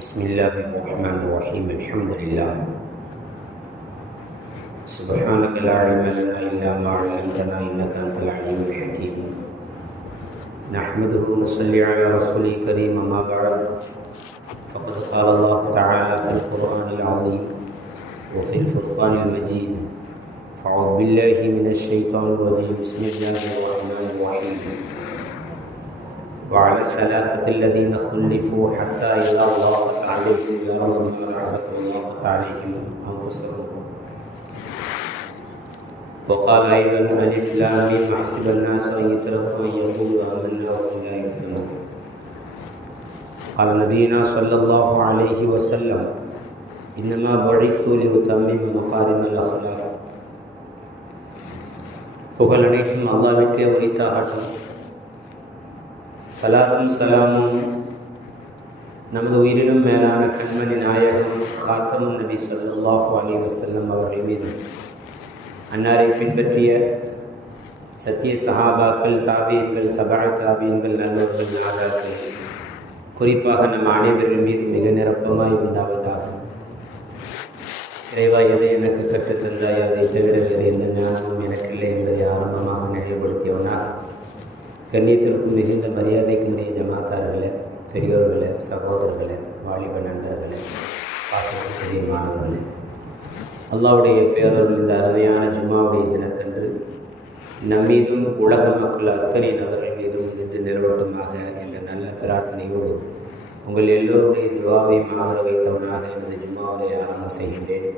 بسم الله الرحمن الرحيم الحمد لله. سبحانك لا علم لنا إلا ما علمتنا إنك أنت العليم الحكيم. نحمده ونصلي على رسوله الكريم أما بعد. فقد قال الله تعالى في القرآن العظيم وفي الفرقان المجيد فأعوذ بالله من الشيطان الرجيم. بسم الله الرحمن الرحيم. وعلى الثلاثة الذين خلفوا حتى إذا ضاقت عليهم الأرض بما رحبت وضاقت عليهم أنفسهم وقال أيضا ألف لام ميم حسب الناس أن يتركوا أن يقولوا آمنا وهم لا يفتنون قال نبينا صلى الله عليه وسلم إنما بعثوا لأتمم مقارم الأخلاق புகழ் அனைத்தும் அல்லாவிற்கே உரித்தாகட்டும் சலாத்தும் சலாமும் நமது உயிரினும் மேலான கண்மணி நாயகம் காத்தமும் நபி சல்லாஹூ அலி வசல்லம் அவர்கள் மீது அன்னாரை பின்பற்றிய சத்திய சஹாபாக்கள் தாபியங்கள் தபா தாபியங்கள் நல்லவர்கள் நாதாக்கள் குறிப்பாக நம் அனைவர்கள் மீது மிக நிரப்பமாய் உண்டாவதாக இறைவா எதை எனக்கு கற்றுத்தந்தாய் அதை தவிர வேறு எந்த ஞானமும் எனக்கு இல்லை என்பதை ஆரம்பமாக நினைவுபடுத்தியவனால் கண்ணியத்திற்கும் மிகுந்த மரியாதைக்கும் உரிய ஜமாத்தார்களே பெரியோர்களே சகோதரர்களே வாலிப நண்பர்களே பாசத்திற்குரிய மாணவர்களே அல்லாவுடைய பேரர்கள் இந்த அருமையான ஜுமாவுடைய தினத்தன்று நம்மீதும் உலக மக்கள் அத்தனை நபர்கள் மீதும் நின்று நிறுவட்டமாக என்ற நல்ல பிரார்த்தனையோடு உங்கள் எல்லோருடைய துவாவையும் ஆதர வைத்தவனாக எனது ஜும்மாவை ஆரம்பம் செய்கின்றேன்.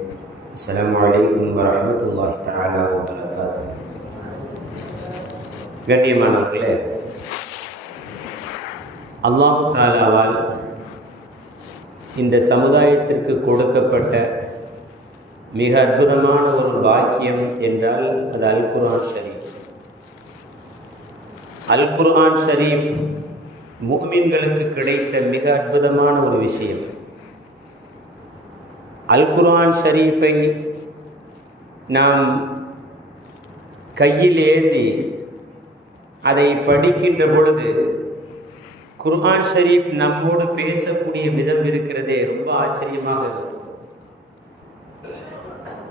அஸ்ஸலாமு அலைக்கும் வரஹ்மத்துல்லாஹி தஆலா வபரகாத்துஹு. கண்ணியமானவர்களே அல்லாஹ் தாலாவால் இந்த சமுதாயத்திற்கு கொடுக்கப்பட்ட மிக அற்புதமான ஒரு வாக்கியம் என்றால் அது அல் குர்ஆன் ஷரீஃப். அல் குர்ஆன் ஷரீஃப் முஹ்மின்களுக்கு கிடைத்த மிக அற்புதமான ஒரு விஷயம். அல் குர்ஆன் ஷரீஃபை நாம் கையில் ஏந்தி அதை படிக்கின்ற பொழுது குர்ஆன் ஷரீப் நம்மோடு பேசக்கூடிய விதம் இருக்கிறதே ரொம்ப ஆச்சரியமாக இருக்கும்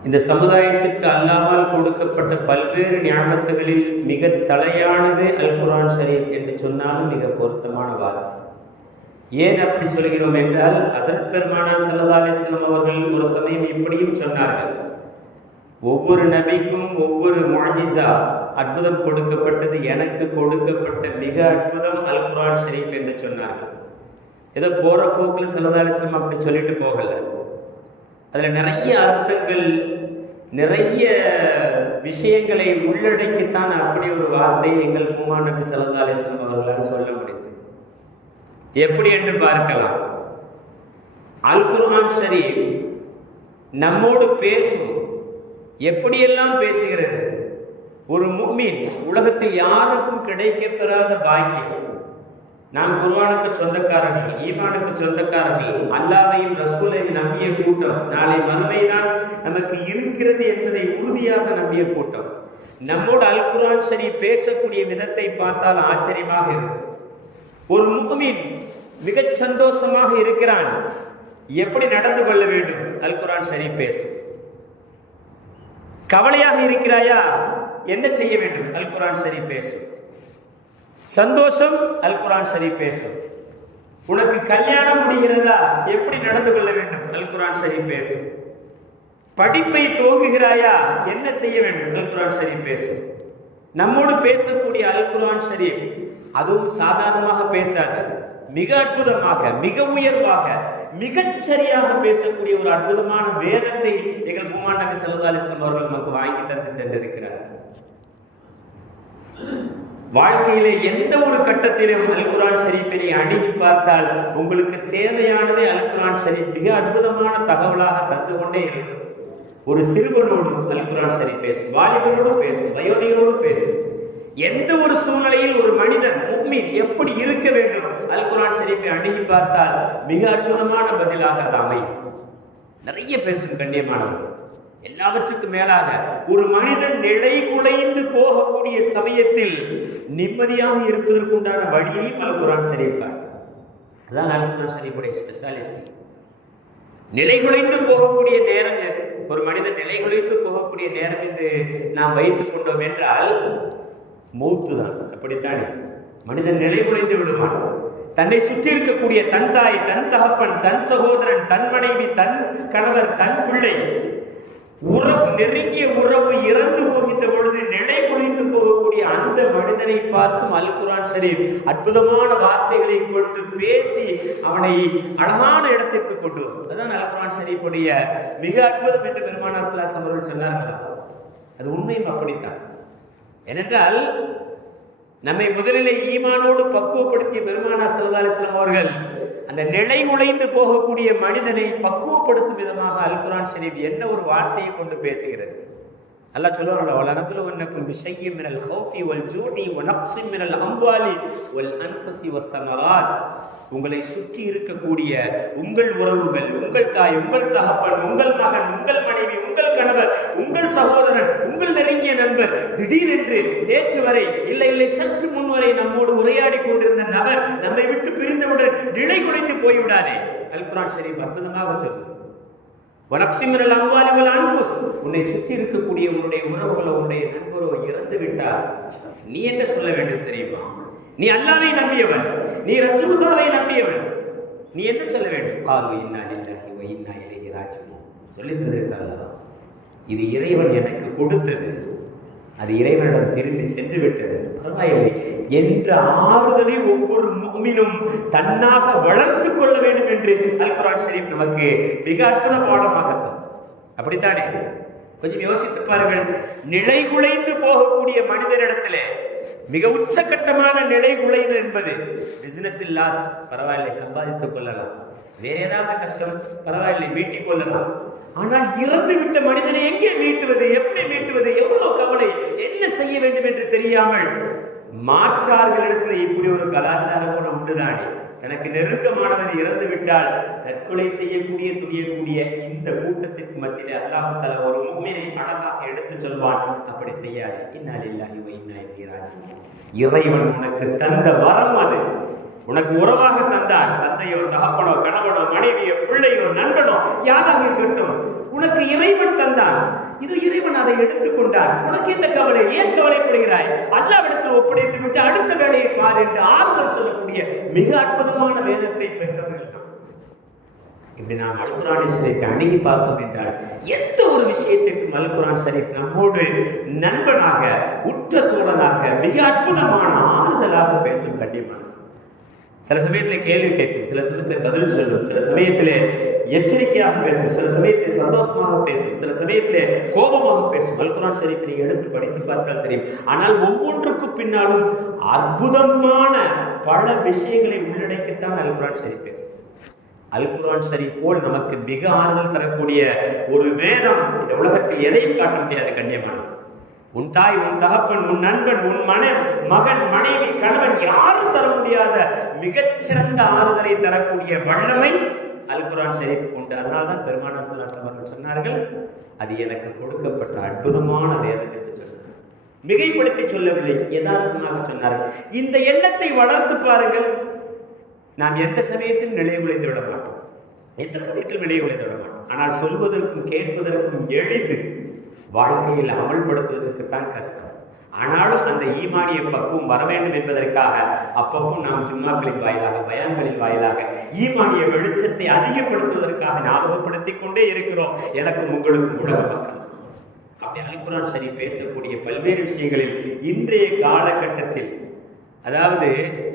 இந்த சமுதாயத்திற்கு அல்லாமல் கொடுக்கப்பட்ட பல்வேறு ஞாபகத்துகளில் மிக தலையானது அல் குர்ஆன் ஷரீஃப் என்று சொன்னாலும் மிக பொருத்தமான வார்த்தை. ஏன் அப்படி சொல்கிறோம் என்றால் அசரத் பெருமானார் சல்லா அலிஸ்லாம் அவர்கள் ஒரு சமயம் இப்படியும் சொன்னார்கள். ஒவ்வொரு நபிக்கும் ஒவ்வொரு மாஜிசா அற்புதம் கொடுக்கப்பட்டது எனக்கு கொடுக்கப்பட்ட மிக அற்புதம் அல் குரான் ஷரீஃப் என்று சொன்னார்கள் ஏதோ போகிற போக்கில் சல்லதாலிஸ்லம் அப்படி சொல்லிட்டு போகலை. அதில் நிறைய அர்த்தங்கள் நிறைய விஷயங்களை உள்ளடக்கித்தான் அப்படி ஒரு வார்த்தையை எங்கள் பூமா நபி சல்லா அவர்களால் சொல்ல முடியுது எப்படி என்று பார்க்கலாம். அல் குர்ஹான் ஷரீஃப் நம்மோடு பேசும் எப்படியெல்லாம் பேசுகிறது? ஒரு மூமின் உலகத்தில் யாருக்கும் கிடைக்கப்பெறாத பாக்கியம். நாம் குர்வானுக்கு சொந்தக்காரர்கள் ஈமானுக்கு சொந்தக்காரர்கள் அல்லாவையும் ரசூலையும் நம்பிய கூட்டம் நாளை மறுமைதான் நமக்கு இருக்கிறது என்பதை உறுதியாக நம்பிய கூட்டம். நம்மோடு அல் குரான் சரி பேசக்கூடிய விதத்தை பார்த்தால் ஆச்சரியமாக இருக்கும். ஒரு முகமின் மிகச் சந்தோஷமாக இருக்கிறான். எப்படி நடந்து கொள்ள வேண்டும்? அல் குரான் சரி பேசும். கவலையாக இருக்கிறாயா? என்ன செய்ய வேண்டும்? அல் குரான் சரி பேசும் சந்தோஷம் அல் குரான் சரி பேசும் உனக்கு கல்யாணம் முடிகிறதா? எப்படி நடந்து கொள்ள வேண்டும்? அல் குரான் சரி பேசும் படிப்பை துவங்குகிறாயா? என்ன செய்ய வேண்டும்? அல் குரான் சரி பேசும் நம்மோடு பேசக்கூடிய அல் குரான் சரி அதுவும் சாதாரணமாக பேசாது. மிக அற்புதமாக மிக உயர்வாக மிகச் சரியாக பேசக்கூடிய ஒரு அற்புதமான வேதத்தை எங்கள் குமார் நபி சல்லா அலிஸ்லாம் அவர்கள் நமக்கு வாங்கி தந்து சென்றிருக்கிறார். வாழ்க்கையிலே எந்த ஒரு கட்டத்திலும் அல் குரான் ஷரீஃபினை அணுகி பார்த்தால் உங்களுக்கு தேவையானதை அல்குரான் ஷரீஃப் மிக அற்புதமான தகவலாக தந்து கொண்டே இருக்கும். ஒரு சிறுவனோடு அல்குரான் ஷரீஃப் பேசும் வாலிபனோடு பேசும் வயோதிகரோடு பேசும். எந்த ஒரு சூழ்நிலையில் ஒரு மனிதன் முக்மீன் எப்படி இருக்க வேண்டும்? அல்குரான் ஷரீஃபை அணுகி பார்த்தால் மிக அற்புதமான பதிலாக அது அமையும். நிறைய பேசும் கண்ணியமானவர்கள் எல்லாவற்றுக்கும் மேலாக ஒரு மனிதன் நிலை குலைந்து போகக்கூடிய சமயத்தில் நிம்மதியாக இருப்பதற்குண்டான வழியையும் அல் குரான் ஷரீஃப் அதுதான் அல்குரான் சரிப்புடைய ஸ்பெஷாலிஸ்டி நிலைகுலைந்து போகக்கூடிய நேரம் எது? ஒரு மனிதன் நிலைகுலைந்து போகக்கூடிய நேரம் என்று நாம் வைத்துக் கொண்டோம் என்றால் மௌத்து தான் அப்படித்தானே? மனிதன் நிலைகுலைந்து விடுவான். தன்னை சுற்றி இருக்கக்கூடிய தன் தாய் தன் தகப்பன் தன் சகோதரன் தன் மனைவி தன் கணவர் தன் பிள்ளை உறவு நெருங்கிய உறவு இறந்து போகின்ற பொழுது நிலை குலைந்து போகக்கூடிய அந்த மனிதனை பார்த்தும் அல் குரான் ஷரீப் அற்புதமான வார்த்தைகளை கொண்டு பேசி அவனை அழகான இடத்திற்கு கொண்டு வரும். அதுதான் அல் குரான் ஷரீஃபுடைய மிக அற்புதம் என்று பெருமானா சலாஸ் அவர்கள் சொன்னார்கள். அது உண்மையும் அப்படித்தான். ஏனென்றால் நம்மை முதலிலே ஈமானோடு பக்குவப்படுத்திய பெருமானா சல்லா அலிஸ்லாம் அவர்கள் அந்த நிலை உழைந்து போகக்கூடிய மனிதனை பக்குவப்படுத்தும் விதமாக அல்குரான் ஷரீப் என்ன ஒரு வார்த்தையை கொண்டு பேசுகிறது? அல்லா சொல்லுவாங்க வலனபுல உன்னக்கும் விஷயம் மினல் ஹௌஃபி வல் ஜூனி ஒன் அப்சி மினல் அம்பாலி ஒல் அன்பசி வத் உங்களை சுற்றி இருக்கக்கூடிய உங்கள் உறவுகள் உங்கள் தாய் உங்கள் தகப்பன் உங்கள் மகன் உங்கள் மனைவி உங்கள் கணவர் உங்கள் சகோதரன் உங்கள் நெருங்கிய நண்பர் திடீரென்று நேற்று வரை இல்லை இல்லை சற்று முன் வரை நம்மோடு உரையாடி கொண்டிருந்த நபர் நம்மை விட்டு பிரிந்தவுடன் நிலை குலைந்து போய்விடாதே. அல் சரி ஷரீப் அற்புதமாக சொல்லுது வனக்சிமிரல் அம்பாலி வல் அன்புஸ் உன்னை சுற்றி இருக்கக்கூடிய உன்னுடைய உறவுகளோ உன்னுடைய நண்பரோ இறந்து விட்டால் நீ என்ன சொல்ல வேண்டும் தெரியுமா? நீ அல்லாவை நம்பியவன். நீ ரசூலுல்லாவை நம்பியவன். நீ என்ன சொல்ல வேண்டும்? காலு இன்னா இல்லாஹி வ இன்னா இலைஹி ராஜிஊன். சொல்லி தந்திருக்கிறார் இது இறைவன் எனக்கு கொடுத்தது. அது இறைவனிடம் திரும்பி சென்று விட்டது. பரவாயில்லை. என்ற ஆறுதலை ஒவ்வொரு முக்மினும் தன்னாக வளர்த்து கொள்ள வேண்டும் என்று அல் குரான் ஷரீப் நமக்கு மிக அற்புத பாடமாகத்தான். அப்படித்தானே? கொஞ்சம் யோசித்து பாருங்கள். நிலை குலைந்து போகக்கூடிய மனிதனிடத்திலே மிக உச்சகட்டமான நிலை குலைதல் என்பது. பிசினஸ் லாஸ் பரவாயில்லை சம்பாதித்துக் கொள்ளலாம். வேற ஏதாவது கஷ்டம் பரவாயில்லை மீட்டிக் கொள்ளலாம். ஆனால் இறந்து விட்ட மனிதனை எங்கே மீட்டுவது எப்படி மீட்டுவது எவ்வளவு கவலை என்ன செய்ய வேண்டும் என்று தெரியாமல் மாற்றார்களிடத்தில் இப்படி ஒரு கலாச்சாரம் கூட உண்டுதானே. தனக்கு நெருக்கமானவன் இறந்து விட்டால் தற்கொலை செய்யக்கூடிய துணியக்கூடிய இந்த கூட்டத்திற்கு மத்தியில் அல்லாஹு தலா ஒரு உண்மையை அழகாக எடுத்து சொல்வான். அப்படி செய்யாது. இன்னால் இல்லாஹி இன்னாயிராஜி இறைவன் உனக்கு தந்த வரம் அது. உனக்கு உறவாக தந்தார். தந்தையோ தகப்பனோ கணவனோ மனைவியோ பிள்ளையோ நண்பனோ யாராக இருக்கட்டும் உனக்கு இறைவன் தந்தான் இது இறைவன் அதை எடுத்துக்கொண்டார் உனக்கு என்ன கவலை? ஏன் கவலைப்படுகிறாய்? அல்லாவிடத்தில் ஒப்படைத்து விட்டு அடுத்த வேலையை பார் என்று ஆறுதல் சொல்லக்கூடிய மிக அற்புதமான வேதத்தை பெற்றவர்கள். இப்படி நாம் அல்குரான் ஷரீஃபை அணுகி பார்த்தோம் என்றால் எந்த ஒரு விஷயத்திற்கும் அல்குரான் ஷரீஃப் நம்மோடு நண்பனாக உற்ற தோழனாக மிக அற்புதமான ஆறுதலாக பேசும் கண்டிப்பான சில சமயத்தில் கேள்வி கேட்கும் சில சமயத்தில் பதில் சொல்லும் சில சமயத்தில் எச்சரிக்கையாக பேசும் சில சமயத்தில் சந்தோஷமாக பேசும் சில சமயத்தில் கோபமாக பேசும். அல்குரான் ஷரீஃபை எடுத்து படித்து பார்த்தால் தெரியும். ஆனால் ஒவ்வொன்றுக்கும் பின்னாலும் அற்புதமான பல விஷயங்களை உள்ளடக்கித்தான் அல்குரான் ஷரீஃப் பேசும். அல்குரான் போல் நமக்கு மிக ஆறுதல் தரக்கூடிய ஒரு வேதம் இந்த உலகத்தில் எதையும் காட்ட முடியாது கண்ணியமான உன் தாய் உன் தகப்பன் உன் நண்பன் உன் மன மகன் மனைவி கணவன் யாரும் தர முடியாத மிகச்சிறந்த ஆறுதலை தரக்கூடிய வல்லமை அல் குரான் ஷரீஃப் உண்டு அதனால தான் பெருமானா சல்லாஸ்லாம் அவர்கள் சொன்னார்கள் அது எனக்கு கொடுக்கப்பட்ட அற்புதமான வேதம் என்று சொன்னார் மிகைப்படுத்தி சொல்லவில்லை யதார்த்தமாக சொன்னார்கள். இந்த எண்ணத்தை வளர்த்து பாருங்கள். நாம் எந்த சமயத்திலும் நிலை உழைந்து விட மாட்டோம். எந்த சமயத்திலும் நிலை உழைந்து விட மாட்டோம். ஆனால் சொல்வதற்கும் கேட்பதற்கும் எளிது வாழ்க்கையில் அமல்படுத்துவதற்கு தான் கஷ்டம். ஆனாலும் அந்த ஈமானிய பக்குவம் வர வேண்டும் என்பதற்காக அப்பப்போ நாம் ஜும்மாக்களின் வாயிலாக பயான்களின் வாயிலாக ஈமானிய வெளிச்சத்தை அதிகப்படுத்துவதற்காக ஞாபகப்படுத்திக் கொண்டே இருக்கிறோம். எனக்கும் உங்களுக்கும் உலக மக்கள். அப்படி அல்குரான் சரி பேசக்கூடிய பல்வேறு விஷயங்களில் இன்றைய காலகட்டத்தில் அதாவது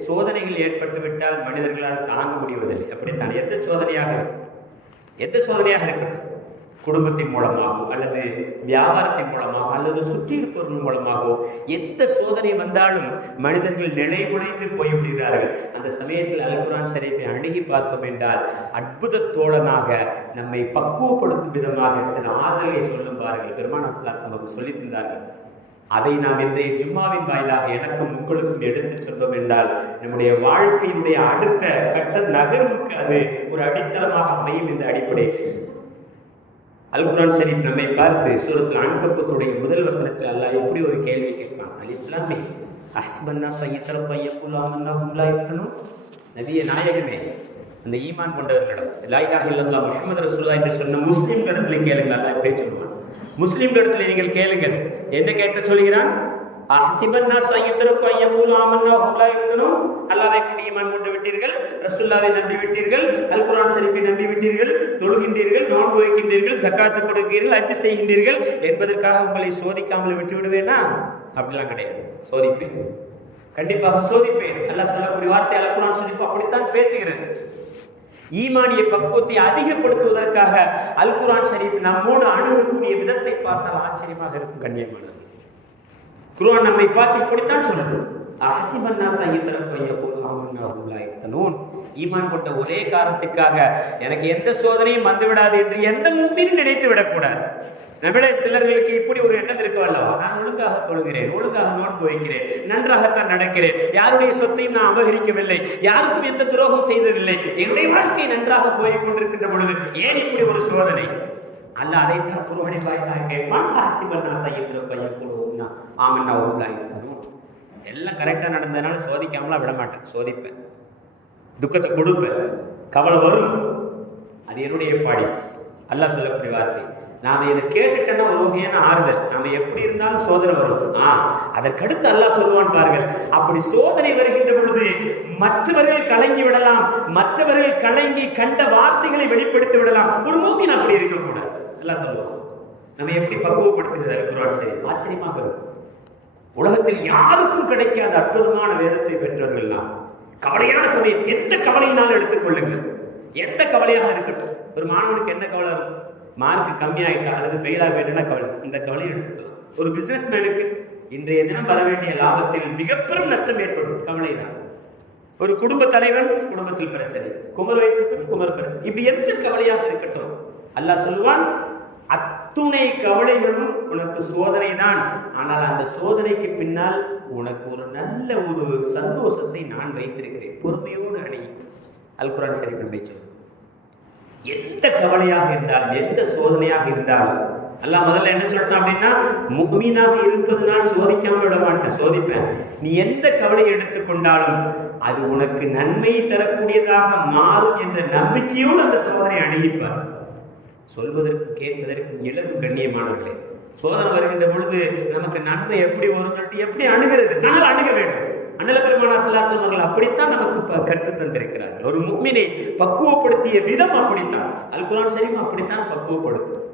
சோதனைகள் ஏற்பட்டு விட்டால் மனிதர்களால் தாங்க முடிவதில்லை. அப்படித்தான். எந்த சோதனையாக இருக்கும்? எந்த சோதனையாக இருக்கட்டும்? குடும்பத்தின் மூலமாகவோ அல்லது வியாபாரத்தின் மூலமாக அல்லது சுற்றி இருப்பவர்கள் மூலமாகவோ எந்த சோதனை வந்தாலும் மனிதர்கள் நிலை குலைந்து போய்விடுகிறார்கள். அந்த சமயத்தில் அல்குரான் ஷரீஃபை அணுகி பார்த்தோம் என்றால் அற்புத தோழனாக நம்மை பக்குவப்படுத்தும் விதமாக சில ஆறுதலை சொல்லும் பாருங்கள். பெருமானா சலாசம் அவர்கள் சொல்லி தந்தார்கள். அதை நாம் இந்த ஜும்மாவின் வாயிலாக எனக்கும் உங்களுக்கும் எடுத்து சொன்னோம் என்றால் நம்முடைய வாழ்க்கையினுடைய அடுத்த கட்ட நகர்வுக்கு அது ஒரு அடித்தளமாக அமையும் இந்த அடிப்படையில். அல்குரான் ஷரீப் நம்மை பார்த்து சூரத்தில் அணுக்கப்பத்துடைய முதல் வசனத்தில் அல்லா எப்படி ஒரு கேள்வி கேட்பான். அலிஃப்லாமே அஹ்ஸ்பன்னா சையத்தர பையக்குல்லாமன்னா ஹும்லா இருக்கணும் நதிய நாயகமே அந்த ஈமான் கொண்டவர்களிடம் லாயிலாக இல்லல்லா முகமது ரசூல்லா என்று சொன்ன முஸ்லிம்களிடத்தில் கேளுங்கள் அல்லா எப்படி சொல்லுவான். முஸ்லிம்களிடத்தில் நீங்கள் கேளுங்கள் என்ன கேட்க சொல்கிறான்? அல்லாவை சையத்தருக்கு ஐயகூல் கொண்டு ஈமான் கொண்டு விட்டீர்கள் ரசுல்லாவை நம்பி விட்டீர்கள் அல் குரான் ஷரீஃபை நம்பி விட்டீர்கள் தொழுகின்றீர்கள் நோன்பு வைக்கின்றீர்கள் சக்காத்து கொடுக்கிறீர்கள் அச்சு செய்கின்றீர்கள் என்பதற்காக உங்களை சோதிக்காமல் விட்டு விடுவேனா? அப்படிலாம் கிடையாது. சோதிப்பேன். கண்டிப்பாக சோதிப்பேன். அல்லாஹ் சொல்லக்கூடிய வார்த்தை அல் குரான் ஷரீஃப் அப்படித்தான் பேசுகிறது. ஈமானிய பக்குவத்தை அதிகப்படுத்துவதற்காக அல் குரான் ஷரீப் நம்மோடு அணுகக்கூடிய விதத்தை பார்த்தால் ஆச்சரியமாக இருக்கும். கண்ணியமானது குரான் நம்மை பார்த்து இப்படித்தான் சொல்லுது. ஈமான் கொண்ட ஒரே காரணத்துக்காக எனக்கு எந்த சோதனையும் வந்துவிடாது என்று எந்த மூமியும் நினைத்து விடக்கூடாது நம்மளே சிலர்களுக்கு இப்படி ஒரு எண்ணம் இருக்க அல்லவா? நான் ஒழுங்காக தொழுகிறேன் ஒழுங்காக நோன்பு வைக்கிறேன் நன்றாகத்தான் நடக்கிறேன். யாருடைய சொத்தையும் நான் அபகரிக்கவில்லை யாருக்கும் எந்த துரோகம் செய்ததில்லை. என்னுடைய வாழ்க்கை நன்றாக போய் கொண்டிருக்கின்ற பொழுது ஏன் இப்படி ஒரு சோதனை? அல்ல அதைத்தான் குருவனை வாயிலாக கேட்பான் ஹாசிபன் நான் செய்ய பையன் குழுவும்னா ஆமன் நான் எல்லாம் கரெக்டாக நடந்ததுனால சோதிக்காமலாம் விட மாட்டேன் சோதிப்பேன். துக்கத்தை கொடுப்பேன் கவலை வரும். அது என்னுடைய பாடிஸ் அல்லாஹ் சொல்லக்கூடிய வார்த்தை நாம இதை கேட்டுட்டோன்னா ஒரு வகையான ஆறுதல். நாம எப்படி இருந்தாலும் சோதனை வரும். ஆ அதற்கடுத்து அல்லாஹ் சொல்லுவான் பாருங்கள் அப்படி சோதனை வருகின்ற பொழுது மற்றவர்கள் கலங்கி விடலாம். மற்றவர்கள் கலங்கி கண்ட வார்த்தைகளை வெளிப்படுத்தி விடலாம். ஒரு மூமின் அப்படி இருக்கக்கூடாது அல்லாஹ் சொல்லுவான். நம்ம எப்படி பக்குவப்படுத்துகிறார் குரான் சரி ஆச்சரியமாக இருக்கும். உலகத்தில் யாருக்கும் கிடைக்காத அற்புதமான வேதத்தை பெற்றவர்கள் நாம் கவலையான சமயம் எந்த கவலையினாலும் எடுத்துக்கொள்ளுங்கள் எந்த கவலையாக இருக்கட்டும். ஒரு மாணவனுக்கு என்ன கவலை இருக்கும் மார்க் கம்மியாயிட்டா அல்லது ஃபெயிலாக போயிட்டா கவலை. இந்த கவலையை எடுத்துக்கலாம். ஒரு பிசினஸ் மேனுக்கு இன்றைய தினம் வர வேண்டிய லாபத்தில் மிக பெரும் நஷ்டம் ஏற்படும். கவலை தான் ஒரு குடும்ப தலைவன் குடும்பத்தில் பிரச்சனை. குமர் வைத்திருப்பன் குமர் பிரச்சனை. இப்படி எந்த கவலையாக இருக்கட்டும். அல்லாஹ் சொல்லுவான் அத்துணை கவலைகளும் உனக்கு சோதனை தான் ஆனால் அந்த சோதனைக்கு பின்னால் உனக்கு ஒரு நல்ல ஒரு சந்தோஷத்தை நான் வைத்திருக்கிறேன். பொறுமையோடு அணி. அல்குரான் சரி பண்ணி சொல்லு எந்த கவலையாக இருந்தாலும் எந்த சோதனையாக இருந்தாலும் அல்லா முதல்ல என்ன சொல்றான் அப்படின்னா முக்மீனாக இருப்பதுனால் சோதிக்காம விட மாட்டேன் சோதிப்பேன். நீ எந்த கவலையை எடுத்துக்கொண்டாலும் அது உனக்கு நன்மை தரக்கூடியதாக மாறும் என்ற நம்பிக்கையோடு அந்த சோதனை அணுகிப்பார். சொல்வதற்கு கேட்பதற்கு இலகு கண்ணியமானவர்களே. சோதனை வருகின்ற பொழுது நமக்கு நன்மை எப்படி வரும் எப்படி அணுகிறது? ஆனால் அணுக வேண்டும். அண்ணல பெருமானா சல்லாசன் அவர்கள் அப்படித்தான் நமக்கு ப- தந்திருக்கிறார்கள். ஒரு முக்மினை பக்குவப்படுத்திய விதம் அப்படித்தான். அல்குரான் சரியும் அப்படித்தான் பக்குவப்படுத்தும்.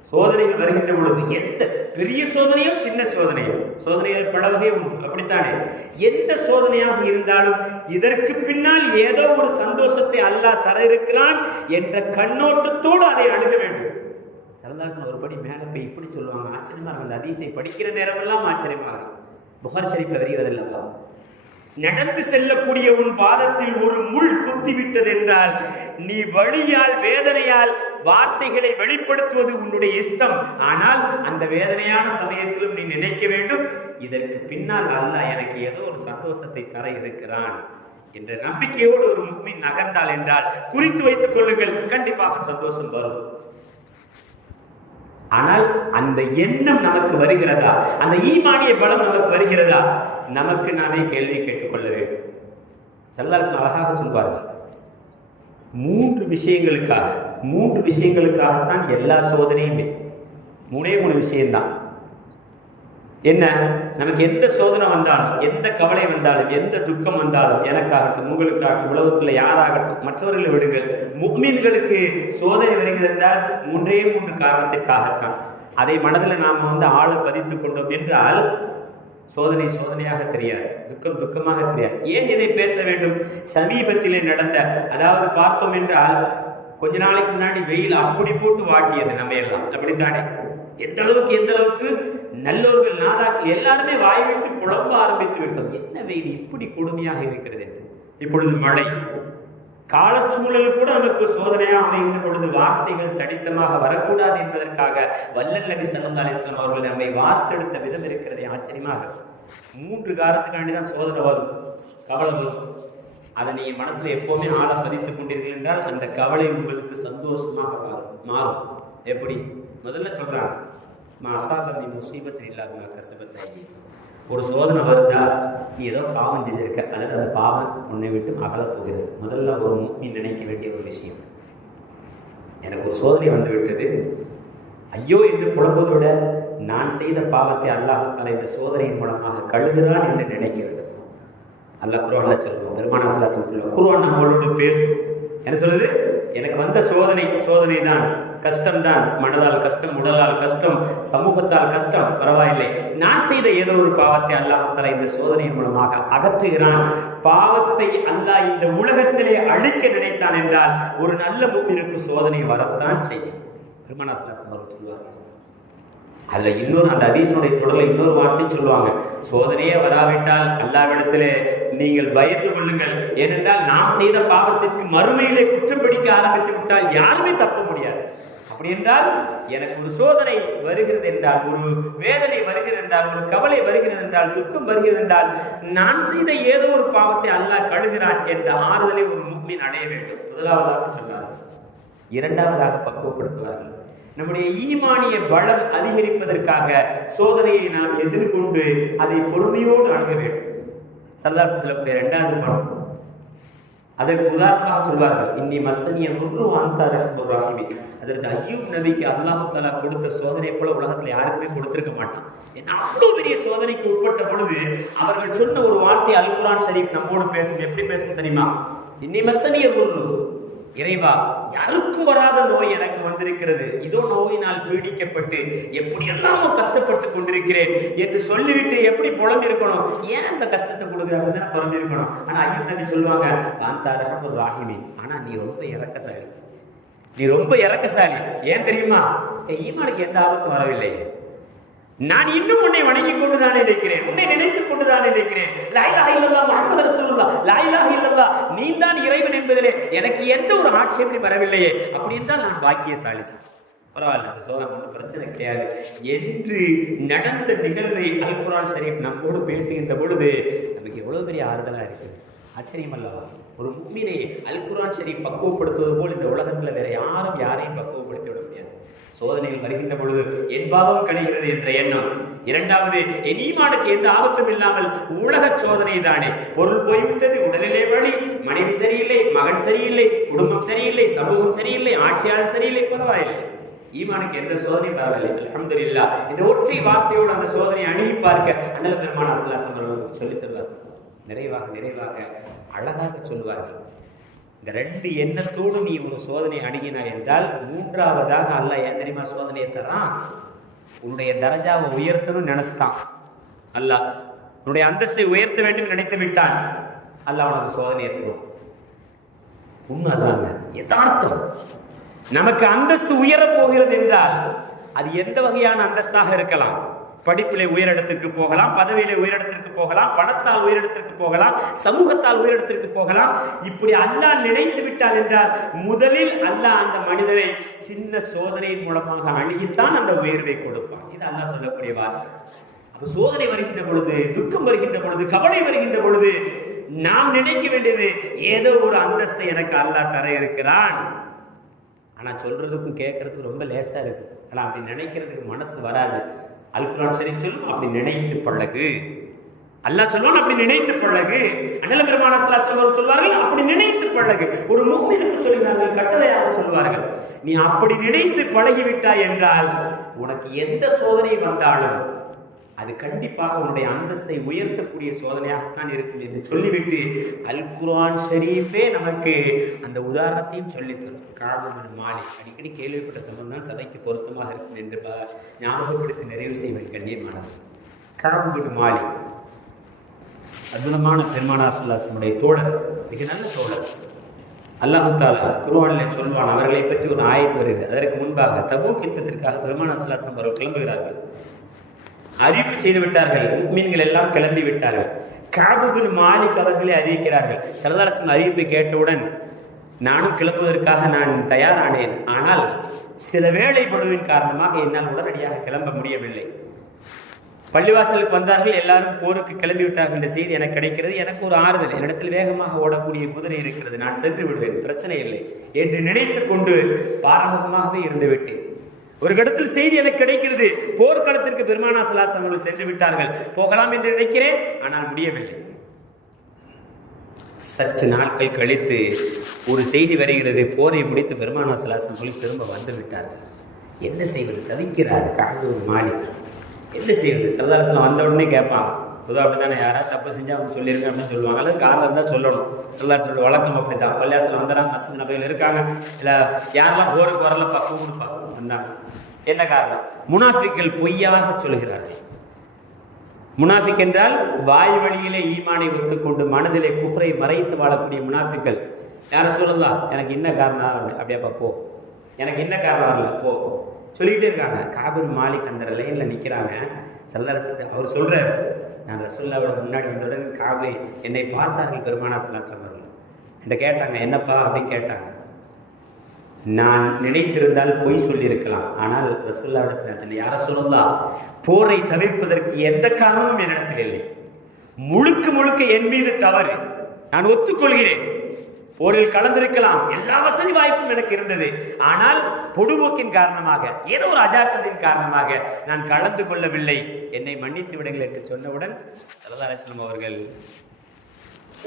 சோதனைகள் வருகின்ற பொழுது எந்த பெரிய சோதனையோ சின்ன சோதனையோ சோதனைகள் பல வகை உண்டு. அப்படித்தானே? எந்த சோதனையாக இருந்தாலும் இதற்கு பின்னால் ஏதோ ஒரு சந்தோஷத்தை அல்லாஹ் தர இருக்கிறான் என்ற கண்ணோட்டத்தோடு அதை அணுக வேண்டும். சரதாசன் ஒரு படி மேலே போய் இப்படி சொல்லுவாங்க. ஆச்சரியமாக இருக்கும். அந்த அதிசை படிக்கிற நேரமெல்லாம் ஆச்சரியமாக புகார் ஷரீஃப்ல வருகிறது அல்லவா நடந்து செல்லக்கூடிய உன் பாதத்தில் ஒரு முள் குத்திவிட்டது என்றால் நீ வழியால் வேதனையால் வார்த்தைகளை வெளிப்படுத்துவது உன்னுடைய இஷ்டம். ஆனால் அந்த வேதனையான சமயத்திலும் நீ நினைக்க வேண்டும் இதற்கு பின்னால் அல்ல எனக்கு ஏதோ ஒரு சந்தோஷத்தை தர இருக்கிறான் என்ற நம்பிக்கையோடு ஒரு முக்மின் நகர்ந்தால் என்றால் குறித்து வைத்துக் கொள்ளுங்கள். கண்டிப்பாக சந்தோஷம் வரும். ஆனால் அந்த எண்ணம் நமக்கு வருகிறதா? அந்த ஈமானிய பலம் நமக்கு வருகிறதா? நமக்கு நாமே கேள்வி கேட்டுக்கொள்ள வேண்டும். சல்லாசன் அழகாக சொல்வார்கள். மூன்று விஷயங்களுக்காக மூன்று விஷயங்களுக்காகத்தான் எல்லா சோதனையுமே மூணே மூணு விஷயம்தான். என்ன? நமக்கு எந்த சோதனை வந்தாலும் எந்த கவலை வந்தாலும் எந்த துக்கம் வந்தாலும் எனக்காகட்டும் உங்களுக்காகட்டும் உலகத்தில் யாராகட்டும் மற்றவர்களை விடுங்கள். முக்மீன்களுக்கு சோதனை வருகிறதால் மூன்றே மூன்று காரணத்திற்காகத்தான். அதை மனதில் நாம் வந்து ஆழ பதித்து கொண்டோம் என்றால் சோதனை சோதனையாக தெரியாது துக்கம் துக்கமாக தெரியாது. ஏன் இதை பேச வேண்டும்? சமீபத்திலே நடந்த அதாவது பார்த்தோம் என்றால் கொஞ்ச நாளைக்கு முன்னாடி வெயில் அப்படி போட்டு வாட்டியது நம்ம எல்லாம். அப்படித்தானே? எந்த அளவுக்கு எந்த அளவுக்கு நல்லோர்கள் நாதாக்கள் எல்லாருமே வாய்விட்டு புலம்ப ஆரம்பித்து விட்டோம். என்ன வெயில் இப்படி கொடுமையாக இருக்கிறது என்று? இப்பொழுது மழை. காலச்சூழல் கூட நமக்கு சோதனையாக அமைகின்ற பொழுது வார்த்தைகள் தடித்தமாக வரக்கூடாது என்பதற்காக வல்லல் நபி சல்லா அலிஸ்லாம் அவர்கள் நம்மை வார்த்தெடுத்த விதம் இருக்கிறதே ஆச்சரியமாக மூன்று காரணத்துக்காண்டி தான் சோதனை வரும். கவலை வரும். அதை நீங்கள் மனசில் எப்போவுமே ஆழ பதித்துக் கொண்டீர்கள் என்றால் அந்த கவலை உங்களுக்கு சந்தோஷமாக மாறும். மாறும். எப்படி? முதல்ல சொல்கிறாங்க மா அசாதனி முசீபத் இல்லாம கசபத்தை ஒரு சோதனை வருதா? நீ ஏதோ பாவம் செஞ்சிருக்க. அல்லது அந்த பாவம் உன்னை விட்டு அகலப் போகிறது. முதல்ல ஒரு நீ நினைக்க வேண்டிய ஒரு விஷயம். எனக்கு ஒரு சோதனை வந்து விட்டது. ஐயோ என்று புலம்புவதை விட நான் செய்த பாவத்தை அல்லாஹால இந்த சோதனையின் மூலமாக கழுகுறான் என்று நினைக்கிறது. அல்ல அல்லாஹ் சொல்லுவோம் பெருமான சலாசம் சொல்லுவோம் குருவான் நம்மளோடு பேசும் என்ன சொல்லுது? எனக்கு வந்த சோதனை சோதனை தான் கஷ்டம் தான். மனதால் கஷ்டம் உடலால் கஷ்டம் சமூகத்தால் கஷ்டம் பரவாயில்லை. நான் செய்த ஏதோ ஒரு பாவத்தை அல்லாஹால இந்த சோதனையின் மூலமாக அகற்றுகிறான். பாவத்தை அல்லாஹ் இந்த உலகத்திலே அழிக்க நினைத்தான் என்றால் ஒரு நல்ல மூமிற்கு சோதனை வரத்தான் செய்யும். சொல்லுவார். சலாசம் அதுல இன்னொரு அந்த அதீசனுடைய தொடர்ல இன்னொரு வார்த்தை சொல்லுவாங்க. சோதனையே வராவிட்டால் அல்லாவிடத்திலே நீங்கள் பயந்து கொள்ளுங்கள். ஏனென்றால் நாம் செய்த பாவத்திற்கு மறுமையிலே குற்றம் பிடிக்க ஆரம்பித்து விட்டால் யாருமே தப்ப முடியாது. அப்படி என்றால் எனக்கு ஒரு சோதனை வருகிறது என்றால் ஒரு வேதனை வருகிறது என்றால் ஒரு கவலை வருகிறது என்றால் துக்கம் வருகிறது என்றால் நான் செய்த ஏதோ ஒரு பாவத்தை அல்லாஹ் கழுகிறான் என்ற ஆறுதலை ஒரு முக்மின் அடைய வேண்டும். முதலாவதாக சொன்னார்கள் இரண்டாவதாக பக்குவப்படுத்துவார்கள். நம்முடைய ஈமானிய பலம் அதிகரிப்பதற்காக சோதனையை நாம் எதிர்கொண்டு அதை பொறுமையோடு அணுக வேண்டும். சல்லாசத்தில் இரண்டாவது பணம் அதற்கு உதாரணமாக சொல்வார்கள் இன்னி மசனிய முரு ஆந்தார ராகிமி அதற்கு ஐயூப் நபிக்கு அல்லாஹு தாலா கொடுத்த சோதனை போல உலகத்தில் யாருக்குமே கொடுத்திருக்க மாட்டான். ஏன்னா அவ்வளோ பெரிய சோதனைக்கு உட்பட்ட பொழுது அவர்கள் சொன்ன ஒரு வார்த்தை அல்குரான் ஷரீப் நம்மோடு பேசும் எப்படி பேசும் தெரியுமா? இன்னி மசனிய முரு இறைவா யாருக்கும் வராத நோய் எனக்கு வந்திருக்கிறது. இதோ நோயினால் பீடிக்கப்பட்டு எப்படி எல்லாமோ கஷ்டப்பட்டு கொண்டிருக்கிறேன் என்று சொல்லிவிட்டு எப்படி புலம்பி இருக்கணும்? ஏன் அந்த கஷ்டத்தை கொடுக்குறாங்க தான் புலம்பி இருக்கணும்? ஆனா ஐயோ நபி சொல்லுவாங்க? காந்தாரகம் ஒரு ராகிமி ஆனா நீ ரொம்ப இறக்கசாலி. நீ ரொம்ப இறக்கசாலி. ஏன் தெரியுமா? என் ஈமானுக்கு எந்த ஆபத்தும் வரவில்லையே. நான் இன்னும் உன்னை வணங்கி கொண்டுதான் நினைக்கிறேன் உன்னை நினைத்துக் கொண்டுதான் நினைக்கிறேன் லாயிலா இல்லல்லா முகமது ரசூலுல்லா லாயிலா இல்லல்லா நீ தான் இறைவன் என்பதிலே எனக்கு எந்த ஒரு ஆட்சேபனையும் வரவில்லையே. அப்படி என்றால் நான் பாக்கியசாலி பரவாயில்ல அந்த சோதனை ஒன்றும் பிரச்சனை கிடையாது. என்று நடந்த நிகழ்வை அல் குரான் ஷரீப் நம்மோடு பேசுகின்ற பொழுது நமக்கு எவ்வளவு பெரிய ஆறுதலா இருக்குது. ஆச்சரியம் அல்லவா ஒரு முக்மீனை அல் குரான் ஷரீப் பக்குவப்படுத்துவது போல் இந்த உலகத்துல வேற யாரும் யாரையும் பக்குவப்படுத்தி விட முடியாது. சோதனையில் வருகின்ற பொழுது என் பாவம் கழிகிறது என்ற எண்ணம். இரண்டாவது என் ஈமானுக்கு எந்த ஆபத்தும் இல்லாமல் உலக சோதனை தானே. பொருள் போய்விட்டது உடலிலே வழி. மனைவி சரியில்லை மகன் சரியில்லை குடும்பம் சரியில்லை சமூகம் சரியில்லை ஆட்சியாளர் சரியில்லை பரவாயில்லை. ஈமானுக்கு எந்த சோதனையும் வரவில்லை இல்லா இந்த ஒற்றை வார்த்தையோடு அந்த சோதனையை அணுகி பார்க்க அண்ணல பெருமான அசலாசம் அவர்களுக்கு சொல்லித் தருவார். நிறைவாக நிறைவாக அழகாக சொல்வார்கள் இந்த ரெண்டு எண்ணத்தோடு நீ ஒரு சோதனை அணுகினாய் என்றால் மூன்றாவதாக அல்லாஹ் ஏன் தெரியுமா சோதனையை தரான்? உன்னுடைய தரஜாவை உயர்த்தணும்னு நினைச்சிட்டான். அல்லாஹ் உன்னுடைய அந்தஸ்தை உயர்த்த வேண்டும் நினைத்து விட்டான். அல்லாஹ் அவனுக்கு சோதனையை தரும் உண்மைதாங்க யதார்த்தம். நமக்கு அந்தஸ்து உயரப் போகிறது என்றால் அது எந்த வகையான அந்தஸ்தாக இருக்கலாம்? படிப்பிலே உயரிடத்திற்கு போகலாம் பதவியிலே உயரிடத்திற்கு போகலாம் பணத்தால் உயரிடத்திற்கு போகலாம் சமூகத்தால் உயரிடத்திற்கு போகலாம். இப்படி அல்லாஹ் நினைத்து விட்டால் என்றால் முதலில் அல்லாஹ் அந்த மனிதரை சின்ன சோதனையின் மூலமாக அணுகித்தான் அந்த உயர்வை கொடுப்பான். இது அல்லாஹ் சொல்லக்கூடிய வார்த்தை. சோதனை வருகின்ற பொழுது துக்கம் வருகின்ற பொழுது கவலை வருகின்ற பொழுது நாம் நினைக்க வேண்டியது ஏதோ ஒரு அந்தஸ்தை எனக்கு அல்லாஹ் தர இருக்கிறான். ஆனா சொல்றதுக்கும் கேட்கறதுக்கும் ரொம்ப லேசா இருக்கு. ஆனா அப்படி நினைக்கிறதுக்கு மனசு வராது. அல்குரான் சரி சொல்லும் அப்படி நினைத்து பழகு. அல்லாஹ் சொல்லுவான் அப்படி நினைத்து பழகு. அண்ணல பெருமான அவர்கள் சொல்வார்கள் அப்படி நினைத்து பழகு. ஒரு மூமினுக்கு சொல்கிறார்கள் கட்டளையாக சொல்வார்கள் நீ அப்படி நினைத்து பழகிவிட்டாய் என்றால் உனக்கு எந்த சோதனை வந்தாலும் அது கண்டிப்பாக உன்னுடைய அந்தஸ்தை உயர்த்தக்கூடிய சோதனையாகத்தான் இருக்கும் என்று சொல்லிவிட்டு அல் குர்ஆன் ஷரீஃபே நமக்கு அந்த உதாரணத்தையும் சொல்லித் தரும் காபுபின் மாலி அடிக்கடி கேள்விப்பட்ட சம்பவம் தான் சபைக்கு பொருத்தமாக இருக்கும் என்று ப- ஞாபகப்படுத்தி நிறைவு செய்வேன் கண்ணியமானது காபுபின் மாலி அற்புதமான பெருமானாசுல்லாசனுடைய தோழர் மிக நல்ல தோழர். அல்லாஹு தாலா குருவானில் சொல்வான் அவர்களை பற்றி ஒரு ஆயத்து வருகிறது. அதற்கு முன்பாக தபூக் யுத்தத்திற்காக பெருமானாசுல்லாசம் அவர்கள் கிளம்புகிறார்கள். அறிவிப்பு செய்து விட்டார்கள் மீன்கள் எல்லாம் கிளம்பி விட்டார்கள். காபுபின் மாலிக் அவர்களே அறிவிக்கிறார்கள். சரதாரசன் அறிவிப்பை கேட்டவுடன் நானும் கிளம்புவதற்காக நான் தயாரானேன். ஆனால் சில வேலை பொழுவின் காரணமாக என்னால் உடனடியாக கிளம்ப முடியவில்லை. பள்ளிவாசலுக்கு வந்தார்கள். எல்லாரும் போருக்கு கிளம்பி விட்டார்கள். என்ற செய்தி எனக்கு கிடைக்கிறது. எனக்கு ஒரு ஆறுதல். என்னிடத்தில் வேகமாக ஓடக்கூடிய குதிரை இருக்கிறது. நான் சென்று விடுவேன். பிரச்சனை இல்லை. என்று நினைத்து கொண்டு பாரமுகமாகவே இருந்து விட்டேன் ஒரு இடத்தில் செய்தி எனக்கு கிடைக்கிறது. போர்க்களத்திற்கு பெருமானா சலாசம் அவர்கள் சென்று விட்டார்கள். போகலாம் என்று நினைக்கிறேன் ஆனால் முடியவில்லை. சற்று நாட்கள் கழித்து ஒரு செய்தி வருகிறது. போரை முடித்து பெருமானா சலாசம் அவர்கள் திரும்ப வந்து விட்டார்கள். என்ன செய்வது? தவிக்கிறார் காடூர் மாலிக். என்ன செய்வது? சல்லாசலம் வந்த உடனே கேட்பான். பொதுவாக அப்படி தானே யாராவது தப்பு செஞ்சால் அவங்க சொல்லியிருக்கேன் அப்படின்னு சொல்லுவாங்க. அல்லது காரணம் இருந்தால் சொல்லணும். சல்லாசலோட வழக்கம் அப்படி தான் பள்ளியாசல் வந்துடுறாங்க மசூத் நபையில் இருக்காங்க. இல்லை யாரெல்லாம் போருக்கு வரலப்பா கூப்பிடுப்பா. வந்தாங்க என்ன காரணம்? முனாஃபிக்கள் பொய்யாக சொல்கிறார்கள். முனாஃபிக் என்றால் வாய் வழியிலே ஈமானை ஒத்துக்கொண்டு மனதிலே குஃப்ரை மறைத்து வாழக்கூடிய முனாஃபிக்கள். யாரை சொல்லலாம் எனக்கு என்ன காரணம் அப்படியாப்பா போ. எனக்கு என்ன காரணம் வரல போ. சொல்லிக்கிட்டே இருக்காங்க. காபூர் மாலிக் அந்த லைனில் நிற்கிறாங்க சல்லரசு அவர் சொல்கிறார் நான் ரசுல்லாவோட முன்னாடி வந்தவுடன் காபு என்னை பார்த்தார்கள் பெருமானா சல்லாஸ்லாம் அவர்கள். என்கிட்ட கேட்டாங்க என்னப்பா? அப்படின்னு கேட்டாங்க. நான் நினைத்திருந்தால் பொய் சொல்லியிருக்கலாம். ஆனால் ரசுல்லாவிடத்தில் நான் சொன்னேன் யார சொல்லலாம் போரை தவிர்ப்பதற்கு எந்த காரணமும் என்னிடத்தில் இல்லை. முழுக்க முழுக்க என் மீது தவறு. நான் ஒத்துக்கொள்கிறேன். போரில் கலந்திருக்கலாம். எல்லா வசதி வாய்ப்பும் எனக்கு இருந்தது. ஆனால் பொடுபோக்கின் காரணமாக ஏதோ ஒரு அஜாக்கிரதையின் காரணமாக நான் கலந்து கொள்ளவில்லை. என்னை மன்னித்து விடுங்கள் என்று சொன்னவுடன் சரதாரசனம் அவர்கள்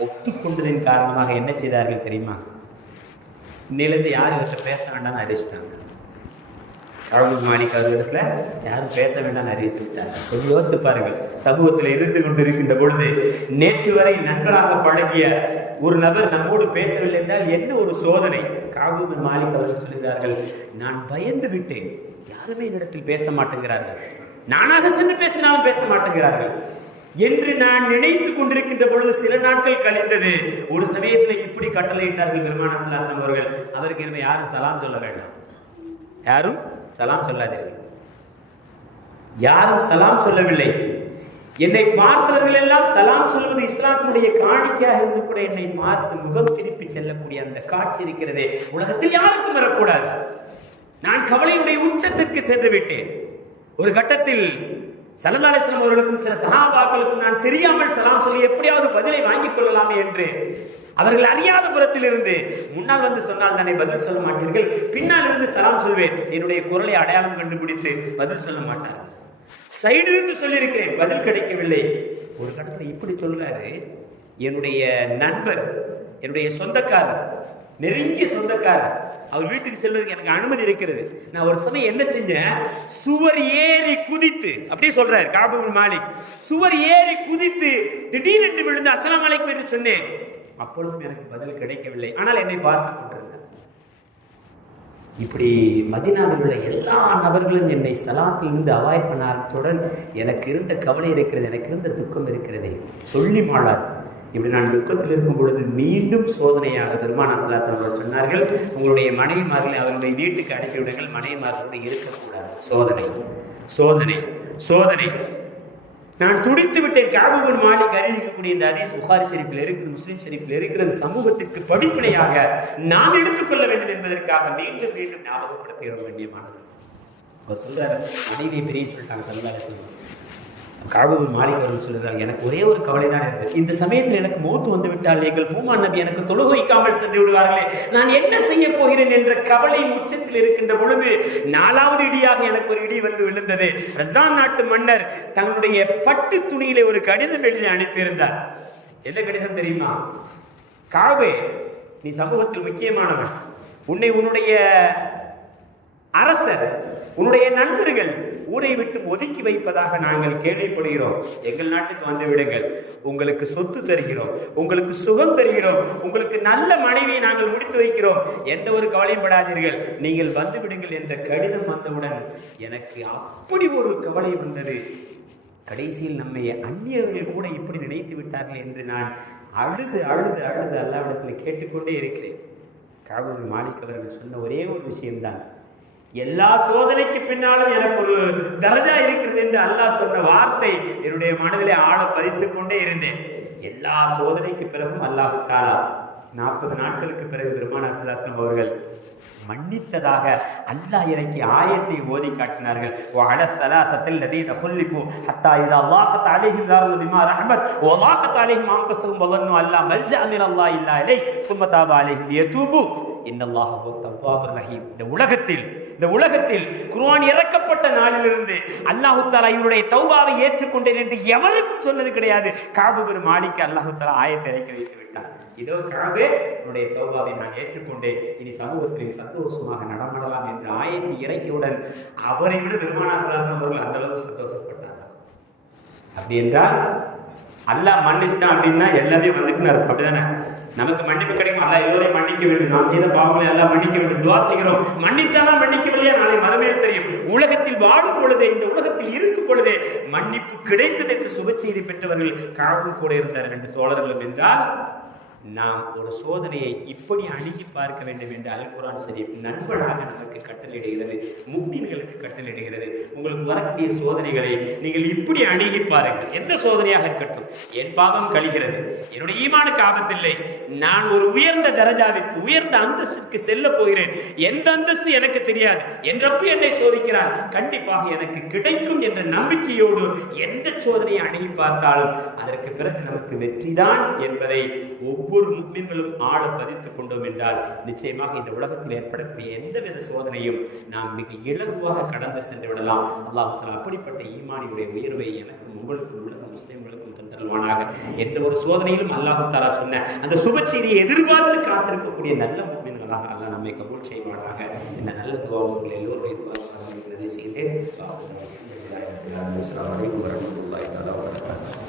ஒத்துக்கொண்டதின் காரணமாக என்ன செய்தார்கள் தெரியுமா? இன்னிலிருந்து யார் இவர்கிட்ட பேச வேண்டாம்னு அறிவிச்சிட்டாங்க. கடவுள் மாணிக்க அவர்களிடத்துல யாரும் பேச வேண்டாம் அறிவித்து விட்டார் கொஞ்சம் யோசிச்சு பாருங்கள். சமூகத்தில் இருந்து கொண்டிருக்கின்ற பொழுது நேற்று வரை நன்றாக பழகிய ஒரு நபர் நம்மோடு பேசவில்லை என்றால் என்ன ஒரு சோதனை? காபூல் மாலிக் அவர்கள் சொல்கிறார்கள் நான் பயந்து விட்டேன். யாருமே என்னிடத்தில் பேச மாட்டேங்கிறார்கள். நானாக சென்று பேசினாலும் பேச மாட்டேங்கிறார்கள். என்று நான் நினைத்து கொண்டிருக்கின்ற பொழுது சில நாட்கள் கழிந்தது. ஒரு சமயத்தில் இப்படி கட்டளையிட்டார்கள் பெருமான சலாசம் அவர்கள். அவருக்கு இனிமே யாரும் சலாம் சொல்ல வேண்டாம். யாரும் சலாம் சொல்லாதீர்கள். யாரும் சலாம் சொல்லவில்லை. என்னை பார்த்தவர்கள் எல்லாம் சலாம் சொல்வது இஸ்லாத்தினுடைய காணிக்கையாக இருந்து கூட என்னை பார்த்து முகம் திருப்பி செல்லக்கூடிய அந்த காட்சி இருக்கிறதே. உலகத்தில் யாருக்கும் வரக்கூடாது. நான் கவலையுடைய உச்சத்திற்கு சென்று விட்டேன் ஒரு கட்டத்தில் சல்லல்லாஸ்லம் அவர்களுக்கும் சில சகாபாக்களுக்கும் நான் தெரியாமல் சலாம் சொல்லி எப்படியாவது பதிலை வாங்கிக் கொள்ளலாமே என்று அவர்கள் அறியாத புறத்தில் இருந்து முன்னால் வந்து சொன்னால் தானே பதில் சொல்ல மாட்டீர்கள். பின்னால் இருந்து சலாம் சொல்வேன். என்னுடைய குரலை அடையாளம் கண்டுபிடித்து பதில் சொல்ல மாட்டார்கள். சைடிலிருந்து சொல்லியிருக்கிறேன் பதில் கிடைக்கவில்லை. ஒரு கட்டத்தில் இப்படி சொல்றாரு என்னுடைய நண்பர் என்னுடைய சொந்தக்காரர் நெருங்கிய சொந்தக்காரர் அவர் வீட்டுக்கு செல்வதற்கு எனக்கு அனுமதி இருக்கிறது. நான் ஒரு சமயம் என்ன செஞ்சேன்? சுவர் ஏறி குதித்து அப்படியே சொல்றாரு காபூல் மாலிக். சுவர் ஏறி குதித்து திடீரென்று விழுந்து அஸ்லாம் அலைக்கும் என்று சொன்னேன். அப்பொழுதும் எனக்கு பதில் கிடைக்கவில்லை. ஆனால் என்னை பார்த்து கொண்டிருந்தார் இப்படி மதினாவில் உள்ள எல்லா நபர்களும் என்னை சலாத்தில் இருந்து அவாய்ட் பண்ண ஆரம்பித்தவுடன் எனக்கு இருந்த கவலை இருக்கிறது எனக்கு இருந்த துக்கம் இருக்கிறது. சொல்லி மாளார். இப்படி நான் துக்கத்தில் இருக்கும் பொழுது மீண்டும் சோதனையாக பெருமான சலாசன் அவர்கள் சொன்னார்கள் உங்களுடைய மனைவிமார்களை அவர்களுடைய வீட்டுக்கு அனுப்பிவிடுங்கள் மனைவிமார்களோடு இருக்கக்கூடாது. சோதனை. சோதனை. சோதனை. நான் துடித்து விட்டேன். காபுபின் மாலிக் அறிவிக்கக்கூடிய இந்த அதீஸ் புகாரி ஷெரீஃபில் இருக்கிறது முஸ்லீம் ஷெரீஃபில் இருக்கிறது சமூகத்திற்கு படிப்பினையாக நாம் எடுத்துக்கொள்ள வேண்டும் என்பதற்காக மீண்டும் மீண்டும் ஞாபகப்படுத்துகிற வேண்டியமானது அவர் சொல்றாரு மனைவியை பெரிய சொல்லிட்டாங்க சல்லாசன் காபூல் மாலிக் அவர்கள் சொல்கிறாங்க எனக்கு ஒரே ஒரு கவலை தான் இருந்தது. இந்த சமயத்தில் எனக்கு மூத்து வந்து விட்டால் எங்கள் பூமான் நபி எனக்கு தொழுகு சென்று விடுவார்களே. நான் என்ன செய்ய போகிறேன் என்ற கவலை உச்சத்தில் இருக்கின்ற பொழுது நாலாவது இடியாக எனக்கு ஒரு இடி வந்து விழுந்தது. ரசான் நாட்டு மன்னர் தன்னுடைய பட்டு துணியிலே ஒரு கடிதம் எழுதி அனுப்பியிருந்தார். எந்த கடிதம் தெரியுமா? காவே நீ சமூகத்தில் முக்கியமானவன். உன்னை உன்னுடைய அரசர் உன்னுடைய நண்பர்கள் ஊரை விட்டு ஒதுக்கி வைப்பதாக நாங்கள் கேள்விப்படுகிறோம். எங்கள் நாட்டுக்கு வந்து விடுங்கள். உங்களுக்கு சொத்து தருகிறோம். உங்களுக்கு சுகம் தருகிறோம். உங்களுக்கு நல்ல மனைவியை நாங்கள் முடித்து வைக்கிறோம். எந்த ஒரு கவலையும் படாதீர்கள். நீங்கள் வந்து விடுங்கள் என்ற கடிதம் வந்தவுடன் எனக்கு அப்படி ஒரு கவலை வந்தது. கடைசியில் நம்மை அந்நியர்கள் கூட இப்படி நினைத்து விட்டார்கள் என்று நான் அழுது அழுது அழுது அல்லாவிடத்தில் கேட்டுக்கொண்டே இருக்கிறேன். காவல் மாணிக்கவர்கள் சொன்ன ஒரே ஒரு விஷயம்தான். எல்லா சோதனைக்கு பின்னாலும் எனக்கு ஒரு தரஜா இருக்கிறது என்று அல்லாஹ் சொன்ன வார்த்தை என்னுடைய மனதிலே ஆழ பதித்துக் கொண்டே இருந்தேன் எல்லா சோதனைக்கு பிறகும் அல்லாஹ் தாலா நாற்பது நாட்களுக்கு பிறகு பெருமானா சலாஸ்லம் அவர்கள் மன்னித்ததாக அல்லாஹ் இறக்கி ஆயத்தை ஓதி காட்டினார்கள் وعلى الثلاثة الذين خلفوا حتى إذا ضاقت عليهم الأرض بما رحبت وضاقت عليهم أنفسهم وظنوا أن لا ملجأ من الله إلا إليه ثم تاب عليهم ليتوبوا இன்னல்லாகவோ தவ்வாபர் ரஹீம். இந்த உலகத்தில் இந்த உலகத்தில் குர்ஆன் இறக்கப்பட்ட நாளிலிருந்து அல்லாஹு தாலா இவருடைய தௌபாவை ஏற்றுக்கொண்டேன் என்று எவருக்கும் சொன்னது கிடையாது. காபு பெரும் மாடிக்கு அல்லாஹு தாலா ஆயத்தை இறக்கி வைத்து விட்டார் இதோ காபே உன்னுடைய தௌபாவை நான் ஏற்றுக்கொண்டேன். இனி சமூகத்தில் சந்தோஷமாக நடமாடலாம் என்று ஆயத்தை இறக்கியவுடன் அவரை விட பெருமானாசராக அவர்கள் அந்த அளவுக்கு சந்தோஷப்பட்டார் அப்படி என்றால் அல்லாஹ் மன்னிச்சிட்டான் அப்படின்னா எல்லாமே வந்துட்டுன்னு அர்த்தம். அப்படிதானே? நமக்கு மன்னிப்பு கிடைக்கும். அல்ல எல்லோரையும் மன்னிக்க வேண்டும். நான் செய்த பாவங்களை எல்லாம் மன்னிக்க வேண்டும். துவா செய்கிறோம். மன்னித்தாலும் மன்னிக்கவில்லையா? நாளை மறுமையில் தெரியும். உலகத்தில் வாழும் பொழுதே இந்த உலகத்தில் இருக்கும் பொழுதே மன்னிப்பு கிடைத்தது என்று சுப செய்தி பெற்றவர்கள் காவல் கூட இருந்தார்கள் என்று சோழர்களும் என்றால் நாம் ஒரு சோதனையை இப்படி அணுகி பார்க்க வேண்டும் என்று அல் குரான் சரி நண்பனாக நமக்கு கட்டளையிடுகிறது முக்மீன்களுக்கு கட்டளையிடுகிறது. உங்களுக்கு வரக்கூடிய சோதனைகளை நீங்கள் இப்படி அணுகி பாருங்கள். எந்த சோதனையாக இருக்கட்டும். என் பாவம் கழிகிறது. என்னுடைய ஈமானுக்கு ஆபத்தில்லை. நான் ஒரு உயர்ந்த தரஜாவிற்கு உயர்ந்த அந்தஸ்துக்கு செல்ல போகிறேன். எந்த அந்தஸ்து எனக்கு தெரியாது. என்றப்ப என்னை சோதிக்கிறார். கண்டிப்பாக எனக்கு கிடைக்கும் என்ற நம்பிக்கையோடு எந்த சோதனையை அணுகி பார்த்தாலும் அதற்கு பிறகு நமக்கு வெற்றிதான் என்பதை ஒவ்வொரு முக்மீன்களும் ஆழ பதித்துக் கொண்டோம் என்றால் நிச்சயமாக இந்த உலகத்தில் ஏற்படக்கூடிய எந்தவித சோதனையும் நாம் மிக இலகுவாக கடந்து சென்று விடலாம். அல்லாஹால அப்படிப்பட்ட ஈமானியுடைய உயர்வை எனக்கும் உங்களுக்கும் உலக முஸ்லிம்களுக்கும் தந்தருவானாக எந்த ஒரு சோதனையிலும் அல்லாஹு தாலா சொன்ன அந்த சுப செய்தியை எதிர்பார்த்து காத்திருக்கக்கூடிய நல்ல முக்மீன்களாக அல்ல நம்மை கபூல் செய்வானாக. இந்த நல்ல துவா உங்கள் எல்லோருடைய துவா செய்தேன் عليكم அலைக்கும் الله تعالى وبركاته